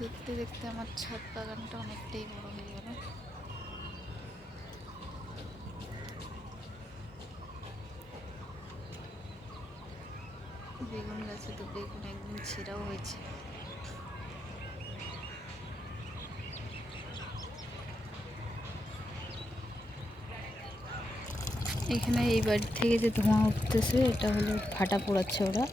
দেখতে দেখতে আমার ছাদ বাগানটা অনেকটাই বড় হয়ে গেল। বেগুন গাছে তো বেগুন একদিন ছেঁড়াও হয়েছে। এখানে এই বাড়ি থেকে যে ধোঁয়া উঠতেছে এটা হলো ভাটা পোড়াচ্ছে ওরা।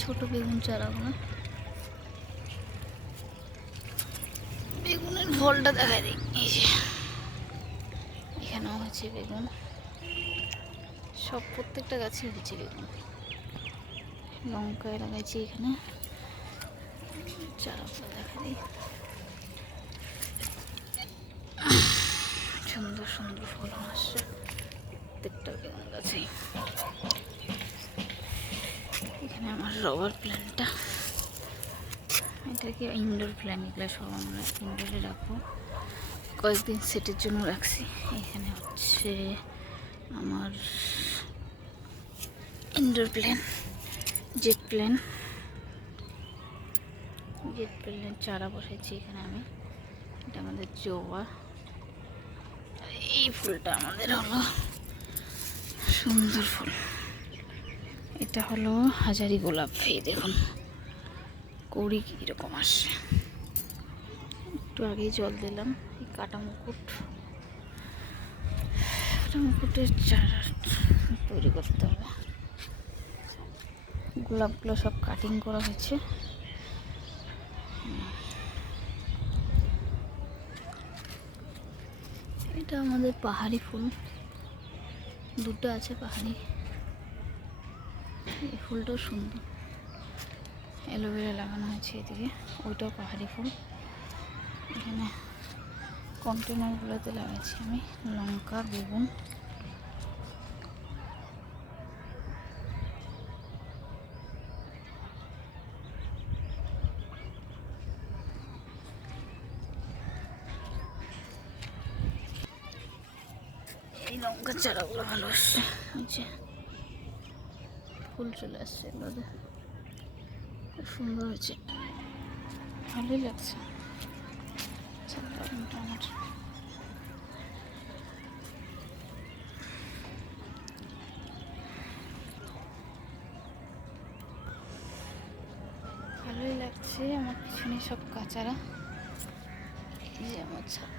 ছোট বেগুন চারাগুলো, বেগুনের ফলটা দেখা দিই। এই যে এখানেও হচ্ছে বেগুন, সব প্রত্যেকটা গাছে হচ্ছে বেগুন। লঙ্কায় লাগাইছি এখানে, চারাগুলো দেখা দিই। সুন্দর সুন্দর ফলন আসছে প্রত্যেকটা বেগুন গাছেই। এখানে আমার রবার প্ল্যান্টটা, এটাকে ইনডোর প্ল্যান্ট, এগুলো সব আমরা ইনডোরে রাখবো। কয়েকদিন সেটের জন্য রাখছি। এখানে হচ্ছে আমার ইনডোর প্ল্যান, জেট প্ল্যান চারা বসাইছি এখানে আমি। এটা আমাদের জবা। এই ফুলটা আমাদের হলো সুন্দর ফুল, এটা হলো হাজারি গোলাপ। এই দেখুন কড়ি কীরকম আসছে। একটু আগেই জল দিলাম। এই কাটা মুকুটের চারা তৈরি করতে হবে। গোলাপগুলো সব কাটিং করা হয়েছে। এটা আমাদের পাহাড়ি ফুল, দুটো আছে পাহাড়ি। এই ফুলটাও সুন্দর, অ্যালোভেরা লাগানো হয়েছে এদিকে, ওইটাও পাহাড়ি ফুল। এখানে কন্টেনারগুলোতে লাগাইছি আমি লঙ্কা, বেগুন। এই লঙ্কার চারাগুলো ভালো আসছে, ফুল চলে আসছে, এগুলোতে খুব সুন্দর হয়েছে, ভালোই লাগছে ছাদ বাগানটা আমার। ভালোই লাগছে। আমার পিছনে সব কাঁচারা, এই যে আমার ছাদ